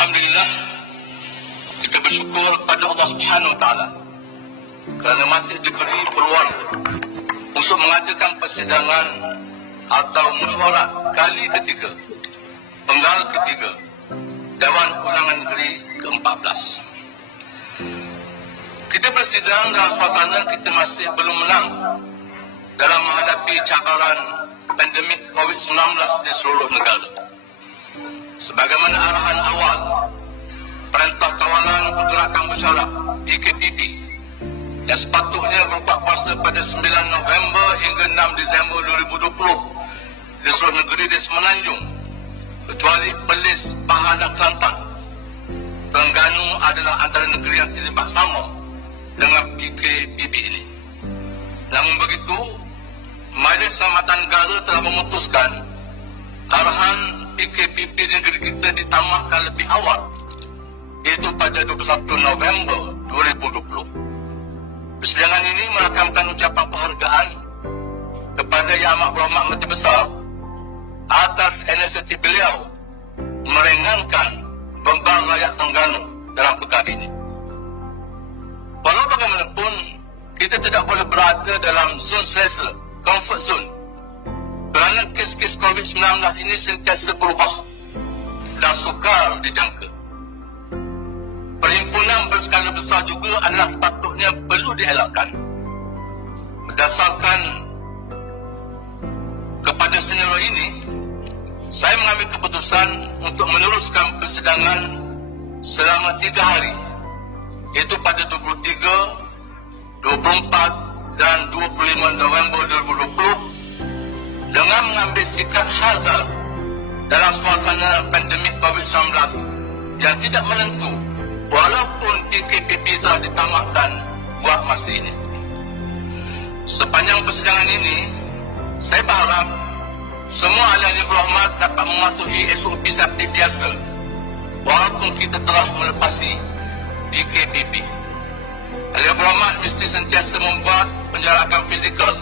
Alhamdulillah, kita bersyukur kepada Allah Subhanahu Wa Taala kerana masih diberi peluang untuk mengadakan persidangan atau mesyuarat kali ketiga, penggal ketiga Dewan Undangan Negeri ke-14. Kita bersidang dalam suasana kita masih belum menang dalam menghadapi cabaran pandemik COVID-19 di seluruh negara. Sebagaimana arahan awal Perintah Kawalan Pergerakan Bersyarat PKPB yang sepatutnya berbuat kuasa pada 9 November hingga 6 Disember 2020 di seluruh negeri di Semenanjung, kecuali Perlis, Pahang dan Kelantan. Terengganu adalah antara negeri yang terlibat sama dengan PKPB ini. Namun begitu, Majlis Keselamatan Negara telah memutuskan arahan PKPB di negeri kita ditamatkan lebih awal, iaitu pada 21 November 2020. Persidangan ini merakamkan ucapan penghargaan kepada Yang Amat Berhormat Menteri Besar atas inisiatif beliau meringankan beban rakyat Terengganu dalam perkara ini. Walau bagaimanapun, kita tidak boleh berada dalam zon selesa, comfort zone, kerana kes-kes COVID-19 ini sentiasa berubah dan sukar dijangka. Perhimpunan berskala besar juga adalah sepatutnya perlu dielakkan. Berdasarkan kepada senario ini, saya mengambil keputusan untuk meneruskan persidangan selama 3 hari, iaitu pada 23, 24 dan 25 November 2020 dengan mengambil sikap hazard dalam suasana pandemik COVID-19 yang tidak menentu walaupun PKPB telah ditamatkan buat masa ini. Sepanjang persidangan ini, saya berharap semua ahli-ahli berhormat dapat mematuhi SOP seperti biasa walaupun kita telah melepasi PKPB. Ahli berhormat mesti sentiasa membuat penjarakan fizikal,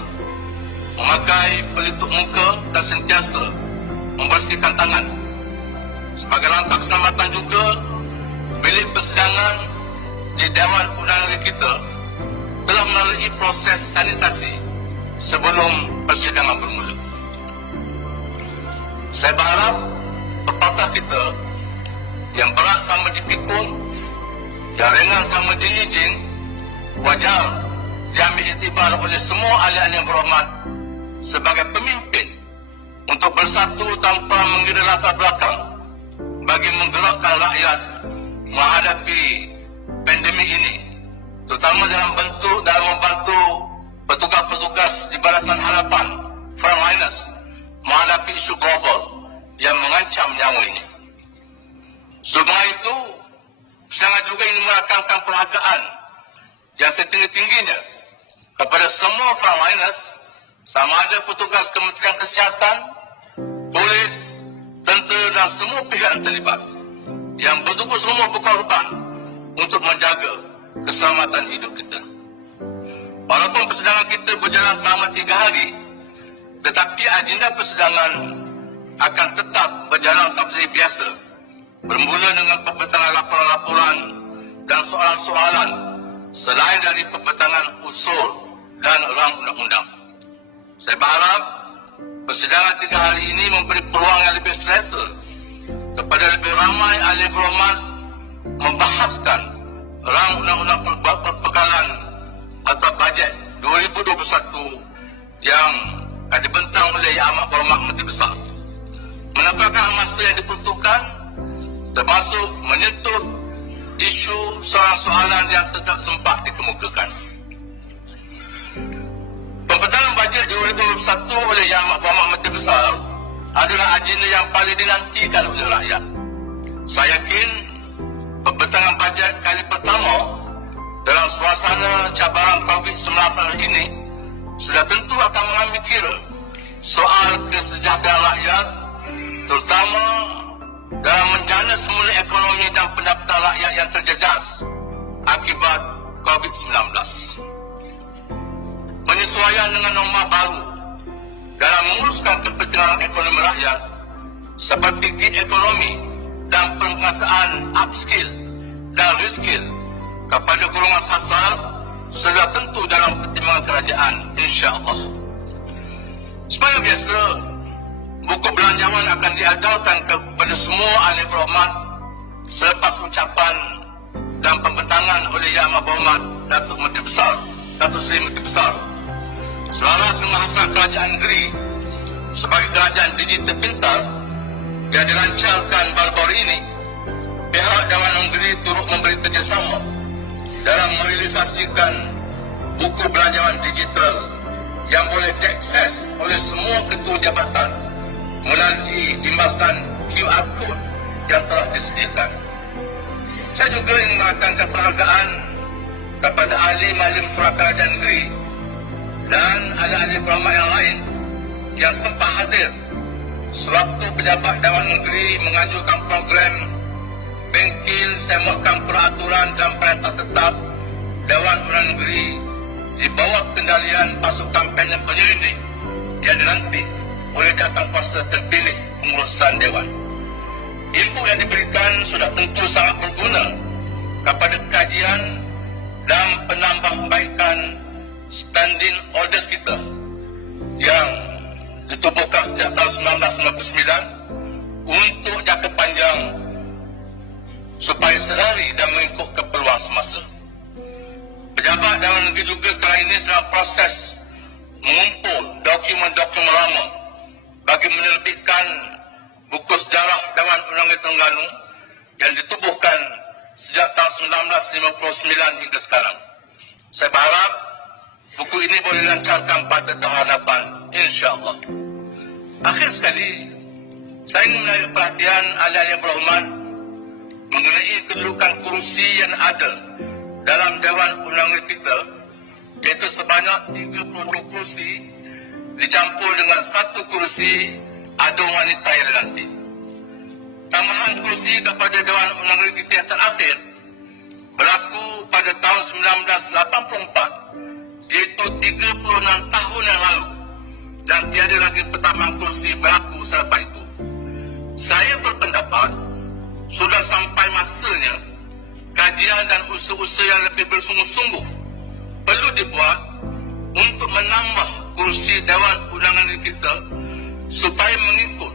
memakai pelitup muka dan sentiasa membersihkan tangan. Sebagai langkah keselamatan juga, bilik persidangan di Dewan Undangan Negeri kita telah melalui proses sanitasi sebelum persidangan bermula. Saya berharap pepatah kita, yang berat sama dipikul, yang ringan sama diliding, wajar diambil iktibar oleh semua ahli-ahli yang berhormat sebagai pemimpin untuk bersatu tanpa mengira latar belakang bagi menggerakkan rakyat menghadapi pandemik ini, terutama dalam membantu petugas-petugas di Barisan Harapan frontliners menghadapi isu global yang mengancam nyawa ini. Sebab itu, sangat juga ingin merakamkan penghargaan yang setinggi-tingginya kepada semua frontliners, sama ada petugas Kementerian Kesihatan, polis, tentera dan semua pihak yang terlibat, yang betul-betul semua berkorban untuk menjaga keselamatan hidup kita. Walaupun persidangan kita berjalan selama 3 hari, tetapi agenda persidangan akan tetap berjalan seperti biasa, bermula dengan pembentangan laporan-laporan dan soalan-soalan selain dari pembentangan usul dan rang undang-undang. Saya berharap persidangan 3 hari ini memberi peluang yang lebih selesa kepada lebih ramai ahli berhormat membahaskan rang undang-undang perbekalan atau bajet 2021 yang dibentang oleh Yang Amat Berhormat Menteri Besar, menempatkan masa yang diperuntukkan termasuk menyentuh isu soalan-soalan yang tidak sempat dikemukakan. Pembentangan bajet 2021 oleh Yang Amat Berhormat Menteri Besar adalah agenda yang paling dinantikan oleh rakyat. Saya yakin pembentangan bajet kali pertama dalam suasana cabaran COVID-19 ini sudah tentu akan mengambil kira soal kesejahteraan rakyat, terutama dalam menjana semula ekonomi dan pendapatan rakyat yang terjejas akibat COVID-19. Penyesuaian dengan norma baru dalam menguruskan kepentingan ekonomi rakyat seperti gig ekonomi dan penguasaan upskill dan reskill kepada golongan sasar sudah tentu dalam pertimbangan kerajaan, insya-Allah. Seperti biasa, buku belanjawan akan diadakan kepada semua ahli berhormat selepas ucapan dan pembentangan oleh Yang Amat Berhormat Datuk Menteri Besar, Datuk Seri Menteri Besar. Selaras dengan hasrat kerajaan negeri sebagai kerajaan digital pintar yang dilancarkan baru-baru ini, pihak Dewan Negeri turut memberi kerjasama dalam merealisasikan buku belanjawan digital yang boleh diakses oleh semua ketua jabatan melalui imbasan QR code yang telah disediakan. Saya juga ingin mengatakan penghargaan kepada ahli-ahli surat kerajaan negeri dan ahli-ahli berhormat yang lain yang sempat hadir sewaktu pejabat Dewan Negeri mengajukan program bengkel semuakan peraturan dan perintah tetap Dewan Undangan Negeri di bawah kendalian pasukan panel penyelidik yang dilantik oleh jawatankuasa terpilih pengurusan Dewan. Ilmu yang diberikan sudah tentu sangat berguna kepada kajian dan penambahbaikan standing orders kita yang ditubuhkan sejak tahun 1999 untuk jangka panjang supaya selari dan mengikut keperluan semasa. Pejabat Dewan Negeri juga sekarang ini sedang proses mengumpul dokumen-dokumen lama bagi menerbitkan buku sejarah Dewan Undangan Terengganu yang ditubuhkan sejak tahun 1959 hingga sekarang. Saya berharap buku ini boleh dilancarkan pada tahun hadapan, insya-Allah. Akhir sekali, saya ingin menarik perhatian ahli-ahli yang berhormat mengenai kedudukan kursi yang ada dalam Dewan Undangan kita, iaitu sebanyak 32 kursi dicampur dengan 1 kursi ada wanita yang dilantik. Tambahan kursi kepada Dewan Undangan kita yang terakhir berlaku pada tahun 1984, iaitu 36 tahun yang lalu, dan tiada lagi pertambahan kursi berlaku selepas itu. Saya berpendapat sudah sampai masanya kajian dan usaha-usaha yang lebih bersungguh-sungguh perlu dibuat untuk menambah kursi Dewan Undangan kita supaya mengikut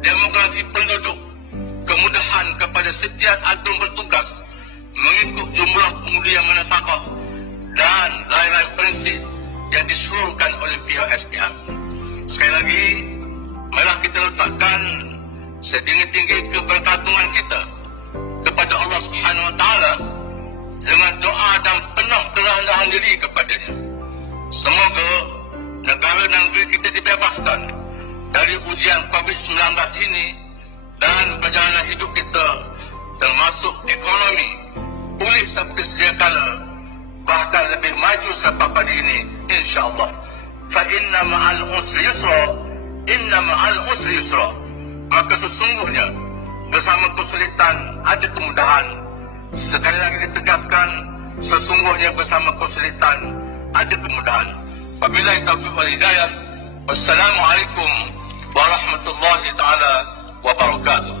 demografi penduduk, kemudahan kepada setiap adun bertugas mengikut jumlah pengundi yang menasabah dan lain-lain prinsip yang disuruhkan oleh pihak SPR. Sekali lagi, marilah kita letakkan setinggi-tinggi kebergantungan kita kepada Allah Subhanahu Wa Taala dengan doa dan penuh kerendahan diri kepadanya. Semoga negara dan negeri kita dibebaskan dari ujian COVID-19 ini dan perjalanan hidup kita termasuk ekonomi pulih seperti sedia kala, bahkan lebih maju selepas pada ini, insya-Allah. Fa inna ma'al usri yusra, inna ma'al usri yusra. Maka sesungguhnya bersama kesulitan ada kemudahan. Sekali lagi ditegaskan, sesungguhnya bersama kesulitan ada kemudahan. Wabillahi taufiq wal hidayah. Wassalamualaikum warahmatullahi taala wabarakatuh.